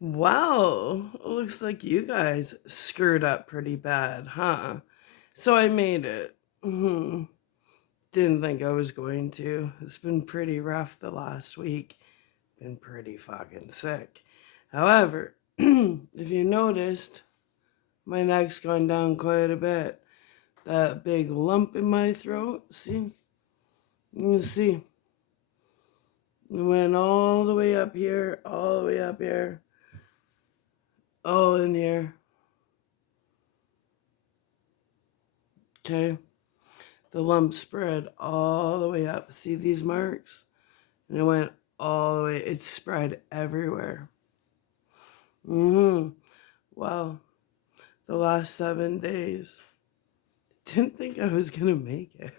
Wow, looks like you guys screwed up pretty bad, huh? So I made it. Didn't think I was going to. It's been pretty rough the last week. Been pretty fucking sick. However, if you noticed, my neck's gone down quite a bit. That big lump in my throat, see? You can see. It went all the way up here, all the way up here, all in here. Okay? The lump spread all the way up. See these marks? And it went all the way. It spread everywhere. Well, the last 7 days, didn't think I was gonna make it.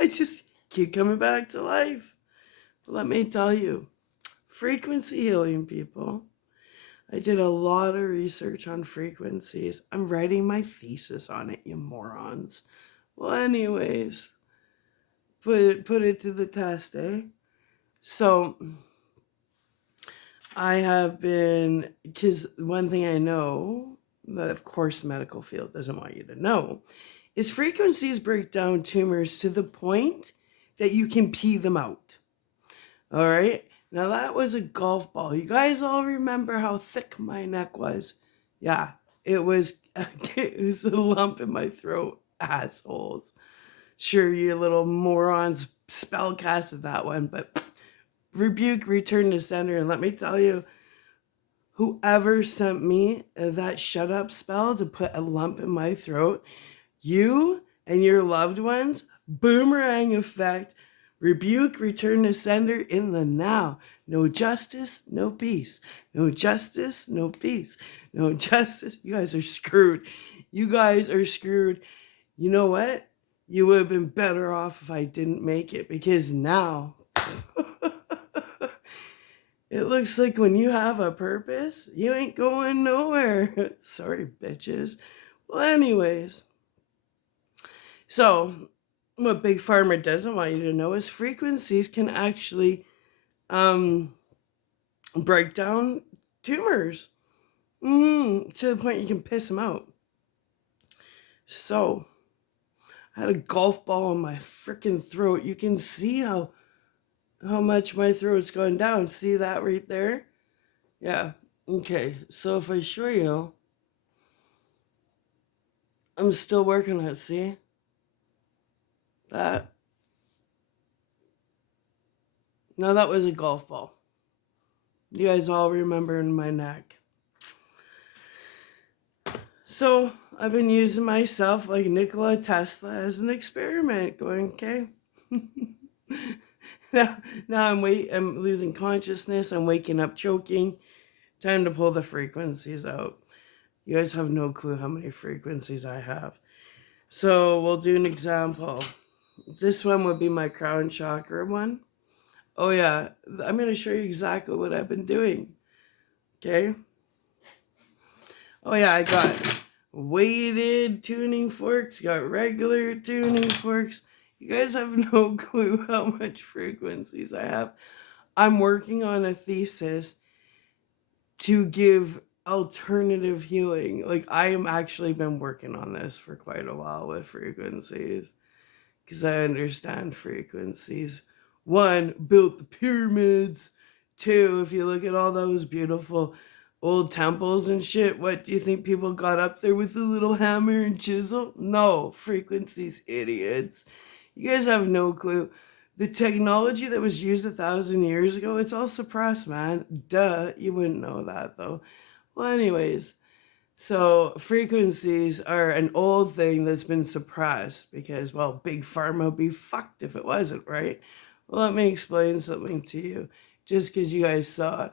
I just keep coming back to life. But let me tell you, frequency healing, people. I did a lot of research on frequencies. I'm writing my thesis on it, you morons. Well, anyways, put it to the test, eh? So I have been, because one thing I know that, of course, the medical field doesn't want you to know is frequencies break down tumors to the point that you can pee them out. All right. Now, that was a golf ball. You guys all remember how thick my neck was? Yeah, it was, it was a lump in my throat, assholes. Sure, you little morons spell casted that one, but rebuke, return to sender. And let me tell you, whoever sent me that shut up spell to put a lump in my throat, you and your loved ones, boomerang effect, rebuke, return to sender in the now. No justice, no peace. No justice, no peace. No justice. You guys are screwed. You guys are screwed. You know what? You would have been better off if I didn't make it, because now it looks like when you have a purpose, you ain't going nowhere. Sorry, bitches. Well, anyways, so what Big Pharma doesn't want you to know is frequencies can actually um, break down tumors to the point you can piss them out. So I had a golf ball in my freaking throat. You can see how much my throat's going down. See that right there? Yeah. Okay. So if I show you, I'm still working on it. See that? Now that was a golf ball. You guys all remember in my neck. So I've been using myself like Nikola Tesla as an experiment, going, okay. now I'm losing consciousness, I'm waking up choking. Time to pull the frequencies out. You guys have no clue how many frequencies I have. So we'll do an example. This one would be my crown chakra one. Oh yeah, I'm going to show you exactly what I've been doing. Okay? Oh yeah, I got weighted tuning forks, got regular tuning forks. You guys have no clue how much frequencies I have. I'm working on a thesis to give alternative healing. Like, I am actually been working on this for quite a while with frequencies, because I understand frequencies. One, built the pyramids. Two, if you look at all those beautiful old temples and shit, what do you think people got up there with a little hammer and chisel? No, frequencies, idiots. You guys have no clue. The technology that was used 1,000 years ago, it's all suppressed, man. Duh, you wouldn't know that though. Well, anyways, so frequencies are an old thing that's been suppressed because, well, Big Pharma would be fucked if it wasn't, right? Well, let me explain something to you. Just because you guys saw,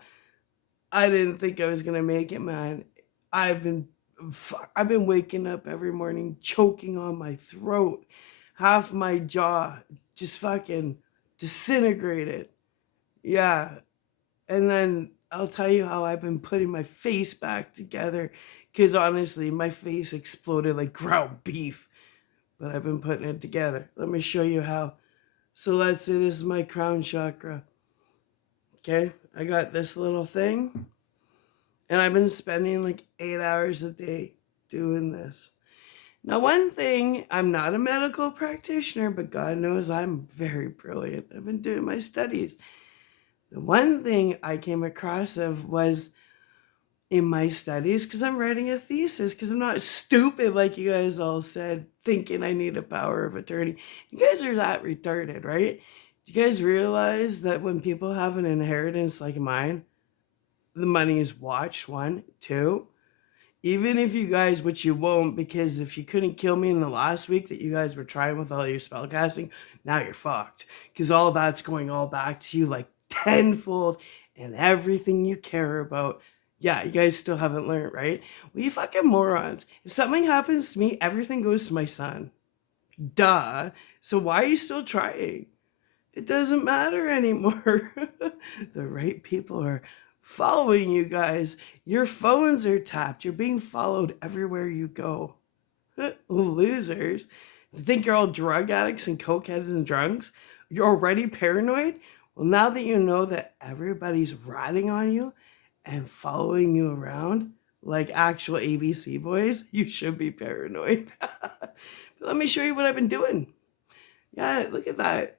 I didn't think I was gonna make it, man. I've been, I've been waking up every morning choking on my throat, half my jaw just fucking disintegrated. Yeah, and then I'll tell you how I've been putting my face back together, because honestly, my face exploded like ground beef, but I've been putting it together. Let me show you how. So let's say this is my crown chakra. Okay, I got this little thing. And I've been spending like 8 hours a day doing this. Now, one thing, I'm not a medical practitioner, but God knows I'm very brilliant. I've been doing my studies. The one thing I came across of was in my studies, because I'm writing a thesis, because I'm not stupid like you guys all said, thinking I need a power of attorney. You guys are that retarded, right? Do you guys realize that when people have an inheritance like mine, the money is watched? One, two. Even if you guys, which you won't, because if you couldn't kill me in the last week that you guys were trying with all your spell casting, now you're fucked. Because all that's going all back to you like tenfold and everything you care about. Yeah, you guys still haven't learned, right? Well, you fucking morons. If something happens to me, everything goes to my son. Duh. So why are you still trying? It doesn't matter anymore. The right people are following you guys. Your phones are tapped. You're being followed everywhere you go. Losers. You think you're all drug addicts and cokeheads and drunks? You're already paranoid? Well, now that you know that everybody's ratting on you and following you around like actual ABC boys, you should be paranoid. But let me show you what I've been doing. Yeah, look at that.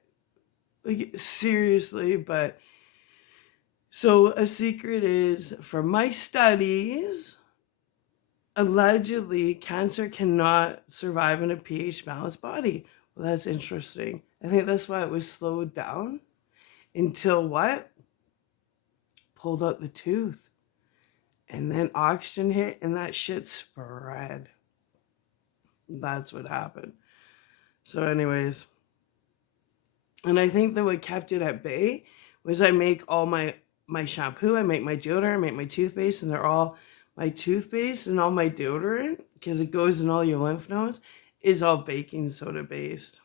Like, seriously, but so a secret is from my studies, allegedly cancer cannot survive in a pH balanced body. Well, that's interesting. I think that's why it was slowed down until what? Pulled out the tooth. And then oxygen hit and that shit spread. That's what happened. So, anyways, and I think that what kept it at bay was I make all my shampoo, I make my deodorant, I make my toothpaste, and they're all my toothpaste and all my deodorant, because it goes in all your lymph nodes, is all baking soda based.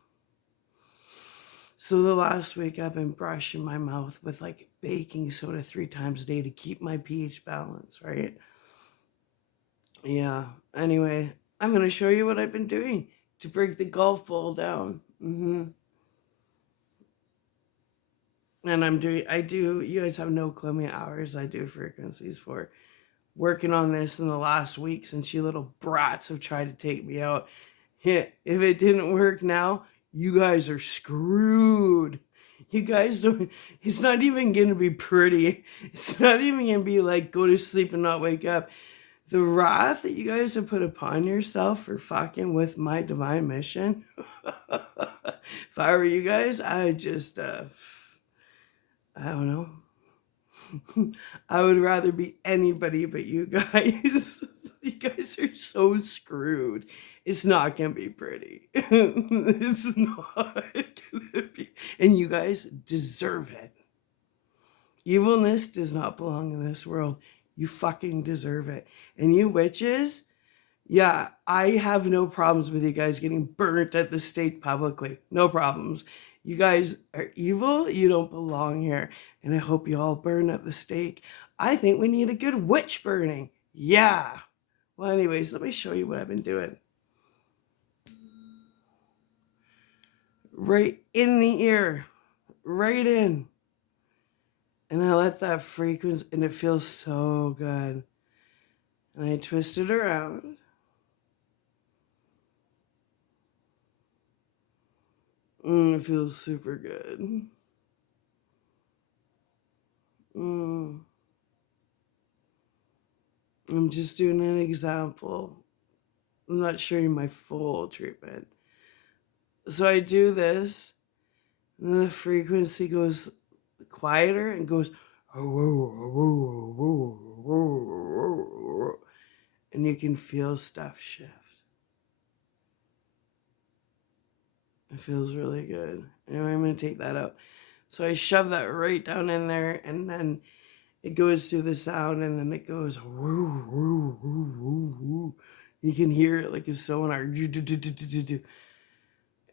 So the last week I've been brushing my mouth with like baking soda 3 times a day to keep my pH balance, right? Yeah. Anyway, I'm gonna show you what I've been doing to break the golf ball down. And you guys have no clue how many hours I do frequencies for working on this in the last week since you little brats have tried to take me out. If it didn't work now, you guys are screwed. You guys don't, it's not even going to be pretty. It's not even going to be like go to sleep and not wake up. The wrath that you guys have put upon yourself for fucking with my divine mission. If I were you guys, I would just, I don't know. I would rather be anybody but you guys. You guys are so screwed. It's not gonna be pretty. It's not gonna be. And you guys deserve it. Evilness does not belong in this world. You fucking deserve it. And you witches, yeah, I have no problems with you guys getting burnt at the stake publicly. No problems. You guys are evil. You don't belong here. And I hope you all burn at the stake. I think we need a good witch burning. Yeah. Well, anyways, let me show you what I've been doing. Right in the ear. Right in. And I let that frequency, and it feels so good. And I twist it around. It feels super good. I'm just doing an example. I'm not showing my full treatment. So I do this, and then the frequency goes quieter and goes, and you can feel stuff shift. It feels really good. Anyway, I'm going to take that out. So I shove that right down in there, and then it goes through the sound, and then it goes, woo, woo, woo, woo, woo. You can hear it like a sonar.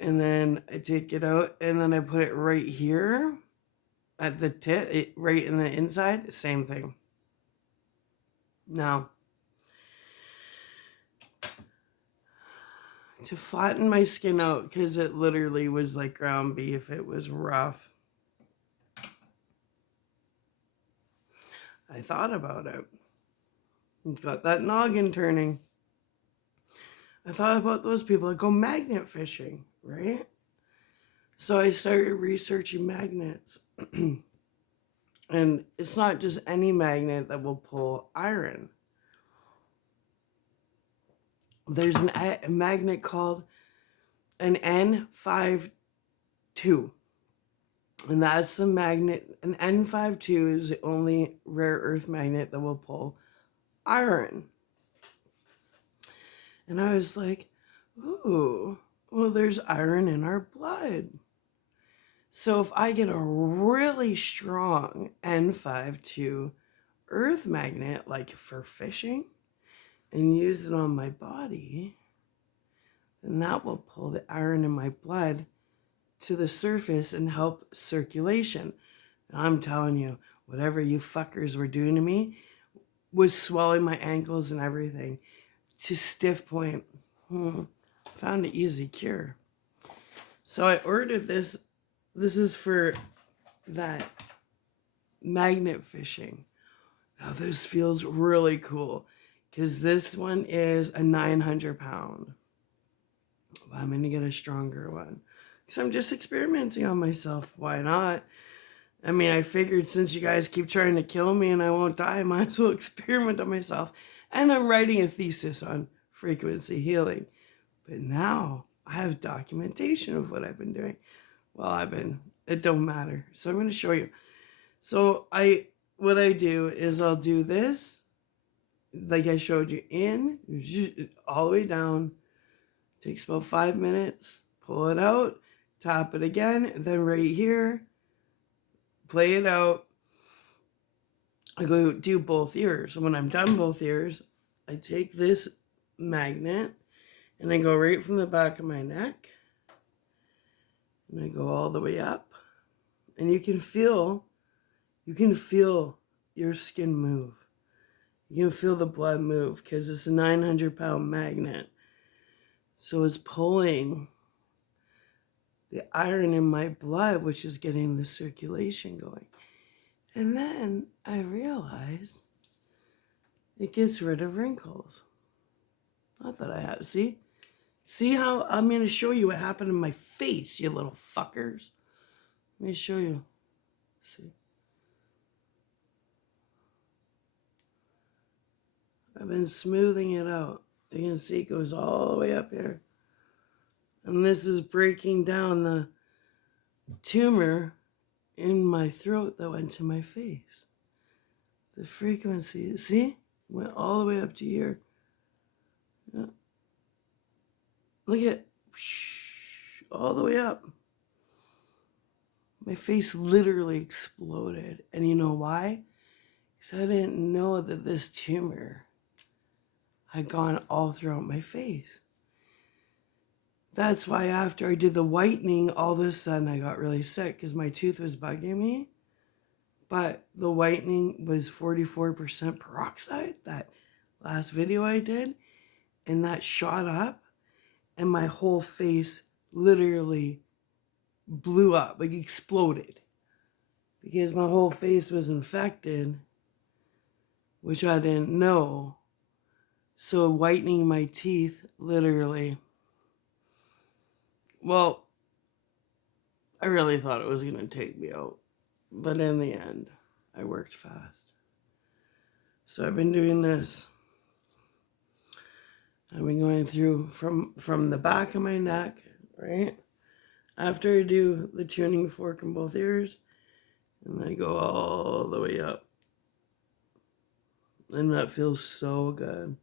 And then I take it out, and then I put it right here at the tip, right in the inside. Same thing. Now, to flatten my skin out, because it literally was like ground beef, it was rough. I thought about it. Got that noggin turning. I thought about those people that go magnet fishing, right? So I started researching magnets. And it's not just any magnet that will pull iron. There's a magnet called an N52. And that's the magnet. An N52 is the only rare earth magnet that will pull iron. And I was like, ooh, well, there's iron in our blood. So if I get a really strong N52 earth magnet, like for fishing, and use it on my body, then that will pull the iron in my blood to the surface and help circulation. And I'm telling you, whatever you fuckers were doing to me was swelling my ankles and everything to stiff point. Found an easy cure. So I ordered this. This is for that magnet fishing. Now this feels really cool because this one is a 900 pound. But I'm going to get a stronger one because I'm just experimenting on myself. Why not? I mean, I figured since you guys keep trying to kill me and I won't die, I might as well experiment on myself. And I'm writing a thesis on frequency healing. But now I have documentation of what I've been doing. Well, it don't matter. So I'm going to show you. So what I do is I'll do this, like I showed you, in, all the way down. Takes about 5 minutes. Pull it out, tap it again, then right here, play it out. I go do both ears. So when I'm done both ears, I take this magnet and I go right from the back of my neck and I go all the way up. And you can feel your skin move. You can feel the blood move because it's a 900-pound magnet. So it's pulling the iron in my blood, which is getting the circulation going. And then I realized it gets rid of wrinkles. Not that I had. See how I'm going to show you what happened in my face, you little fuckers. Let me show you. See. I've been smoothing it out. You can see it goes all the way up here. And this is breaking down the tumor in my throat that went to my face. The frequency, see? Went all the way up to here. Yeah. Look at, all the way up. My face literally exploded. And you know why? Because I didn't know that this tumor had gone all throughout my face. That's why after I did the whitening, all of a sudden I got really sick because my tooth was bugging me. But the whitening was 44% peroxide, that last video I did. And that shot up and my whole face literally blew up, like exploded. Because my whole face was infected, which I didn't know. So whitening my teeth literally, well, I really thought it was going to take me out. But in the end, I worked fast. So I've been doing this. I've been going through from the back of my neck, right? After I do the tuning fork in both ears, and I go all the way up. And that feels so good.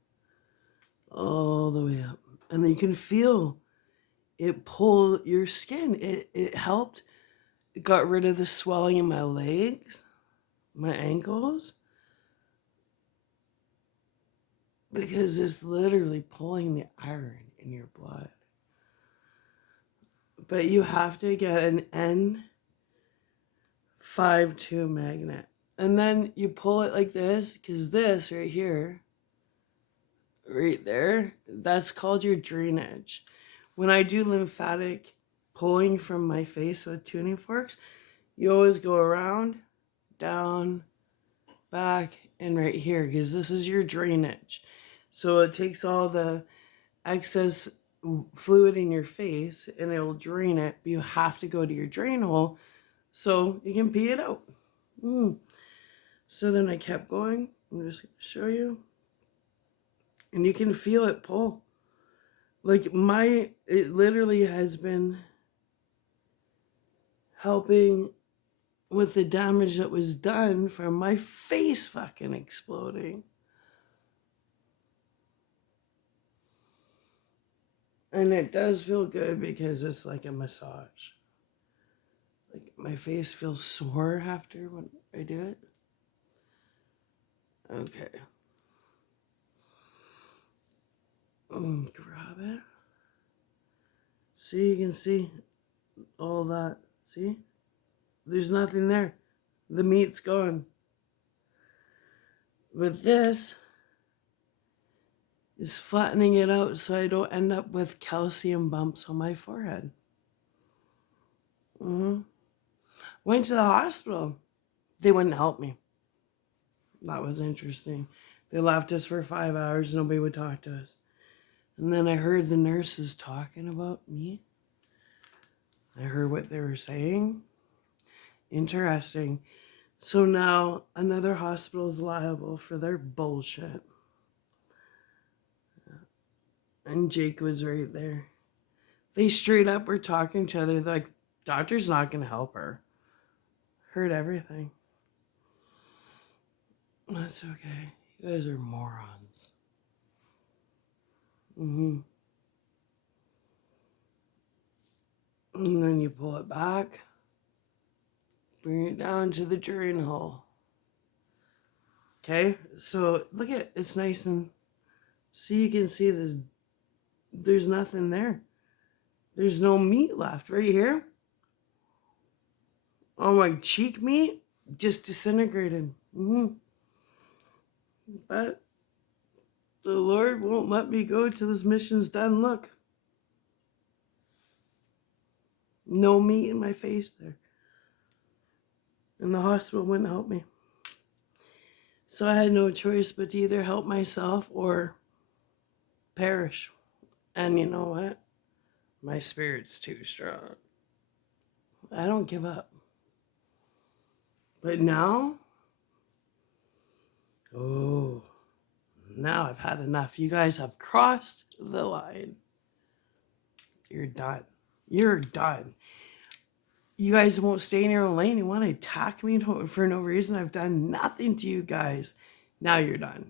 All the way up. And you can feel it pull your skin. It helped. It got rid of the swelling in my legs, my ankles. Because it's literally pulling the iron in your blood. But you have to get an N52 magnet. And then you pull it like this, because this right here, right there, that's called your drainage. When I do lymphatic pulling from my face with tuning forks, you always go around, down, back, and right it here because this is your drainage. So it takes all the excess fluid in your face and it will drain it. But you have to go to your drain hole so you can pee it out. So then I kept going. I'm just going to show you. And you can feel it pull. Like it literally has been helping with the damage that was done from my face fucking exploding. And it does feel good because it's like a massage. Like my face feels sore after when I do it. Okay. Grab it. See, you can see all that. See? There's nothing there. The meat's gone. But this is flattening it out so I don't end up with calcium bumps on my forehead. Went to the hospital. They wouldn't help me. That was interesting. They left us for 5 hours. Nobody would talk to us. And then I heard the nurses talking about me. I heard what they were saying. Interesting. So now another hospital is liable for their bullshit. And Jake was right there. They straight up were talking to each other like, doctor's not going to help her. Heard everything. That's okay. You guys are morons. And then you pull it back. Bring it down to the drain hole. Okay, so look at it's nice and see, you can see this. There's nothing there. There's no meat left right here. Oh, my cheek meat just disintegrated. But the Lord won't let me go till this mission's done. Look, no meat in my face there. And the hospital wouldn't help me. So I had no choice but to either help myself or perish. And you know what? My spirit's too strong. I don't give up. But now, now I've had enough. You guys have crossed the line. You're done. You're done. You guys won't stay in your own lane. You want to attack me for no reason. I've done nothing to you guys. Now you're done.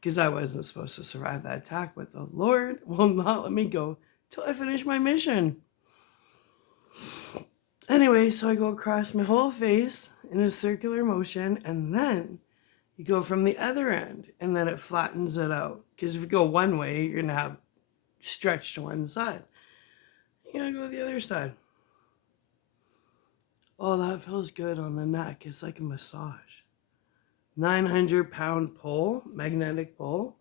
Because I wasn't supposed to survive that attack, but the Lord will not let me go till I finish my mission. Anyway, so I go across my whole face in a circular motion, and then you go from the other end, and then it flattens it out. Because if you go one way, you're going to have stretch to one side. You got to go the other side. Oh, that feels good on the neck. It's like a massage. 900-pound pole, magnetic pole.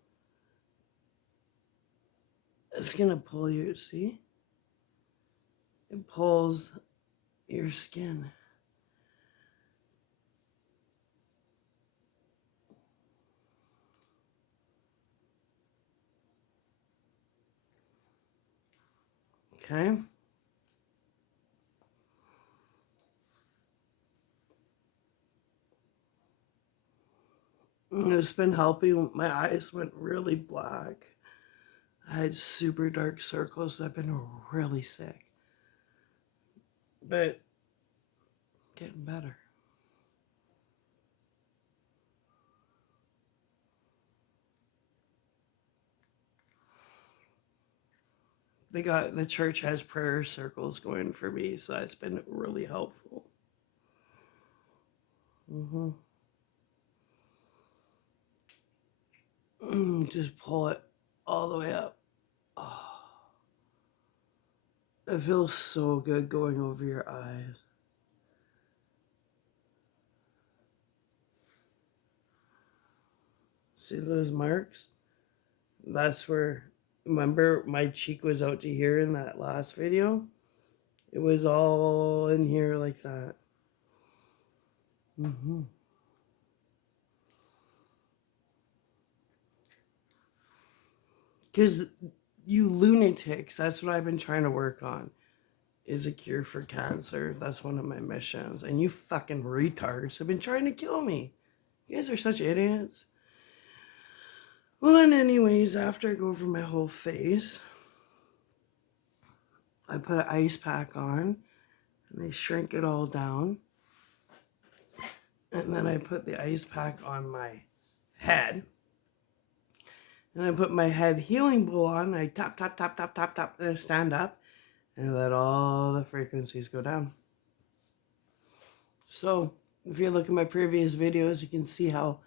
It's going to pull you, see? It pulls your skin. Okay? It's been helping. My eyes went really black. I had super dark circles. I've been really sick. But getting better. The church has prayer circles going for me, so that's been really helpful. Just pull it all the way up. Oh, it feels so good going over your eyes. See those marks? That's where, remember my cheek was out to here in that last video? It was all in here like that. Because you lunatics, that's what I've been trying to work on, is a cure for cancer. That's one of my missions. And you fucking retards have been trying to kill me. You guys are such idiots. Well, then, anyways, after I go over my whole face, I put an ice pack on and I shrink it all down. And then I put the ice pack on my head. And I put my head healing bowl on. I tap, tap, tap, tap, tap, tap, and I stand up and let all the frequencies go down. So, if you look at my previous videos, you can see how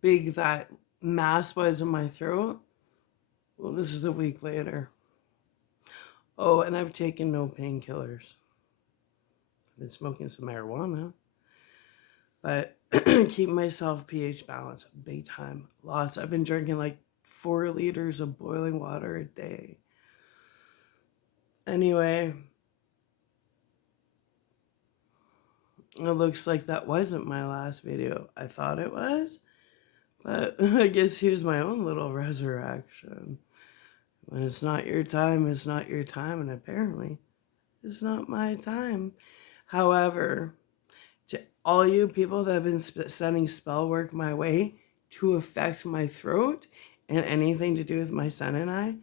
big that mass was in my throat. Well, this is a week later. Oh, and I've taken no painkillers. I've been smoking some marijuana. But keep myself pH balanced big time. Lots. I've been drinking like 4 liters of boiling water a day. Anyway, it looks like that wasn't my last video. I thought it was, but I guess here's my own little resurrection. When it's not your time, it's not your time, and apparently it's not my time. However, to all you people that have been sending spell work my way to affect my throat and anything to do with my son and I,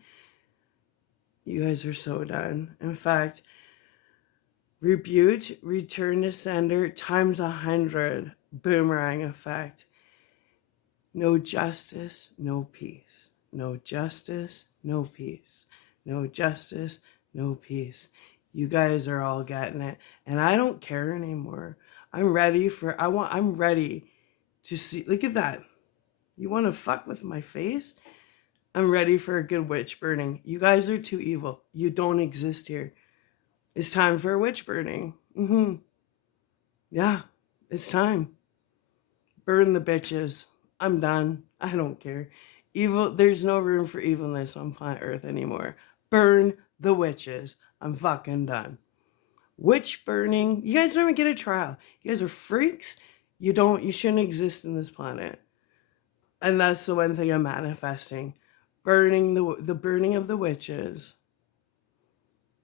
you guys are so done. In fact, rebuke, return to sender times 100, boomerang effect. No justice, no peace. No justice, no peace. No justice, no peace. You guys are all getting it, and I don't care anymore. I'm ready to see. Look at that. You want to fuck with my face? I'm ready for a good witch burning. You guys are too evil. You don't exist here. It's time for a witch burning. Yeah, it's time. Burn the bitches. I'm done. I don't care. Evil, there's no room for evilness on planet Earth anymore. Burn the witches. I'm fucking done. Witch burning. You guys don't even get a trial. You guys are freaks. You shouldn't exist in this planet. And that's the one thing I'm manifesting. Burning the burning of the witches.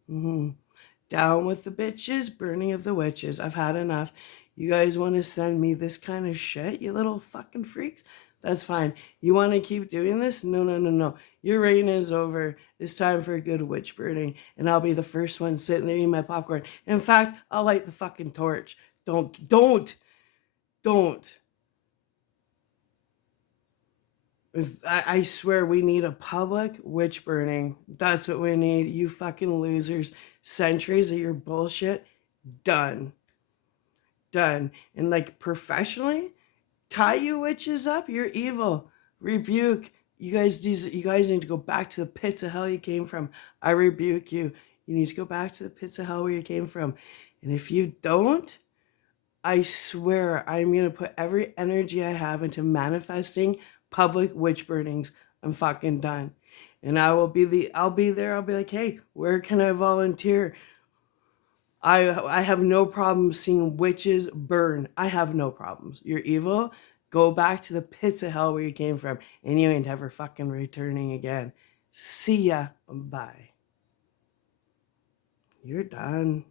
Down with the bitches, burning of the witches. I've had enough. You guys want to send me this kind of shit, you little fucking freaks? That's fine. You want to keep doing this? No. Your reign is over. It's time for a good witch burning. And I'll be the first one sitting there eating my popcorn. In fact, I'll light the fucking torch. Don't. I swear we need a public witch burning. That's what we need. You fucking losers. Centuries of your bullshit. Done. And like professionally, tie you witches up. You're evil. Rebuke. You guys need to go back to the pits of hell you came from. I rebuke you. You need to go back to the pits of hell where you came from. And if you don't, I swear I'm going to put every energy I have into manifesting public witch burnings. I'm fucking done. And I'll be there. I'll be like, hey, where can I volunteer? I have no problem seeing witches burn. I have no problems. You're evil. Go back to the pits of hell where you came from. And you ain't ever fucking returning again. See ya. Bye. You're done.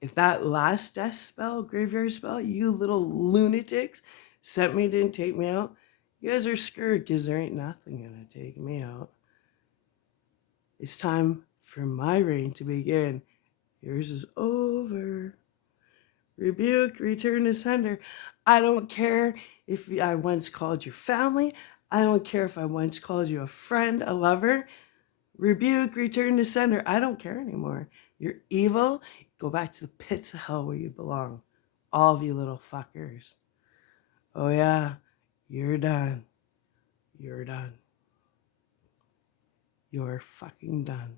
If that last death spell, graveyard spell, you little lunatics sent me, didn't take me out, you guys are screwed because there ain't nothing gonna take me out. It's time for my reign to begin. Yours is over. Rebuke, return to sender. I don't care if I once called you family. I don't care if I once called you a friend, a lover. Rebuke, return to sender. I don't care anymore. You're evil. Go back to the pits of hell where you belong. All of you little fuckers. Oh yeah, you're done. You're done. You're fucking done.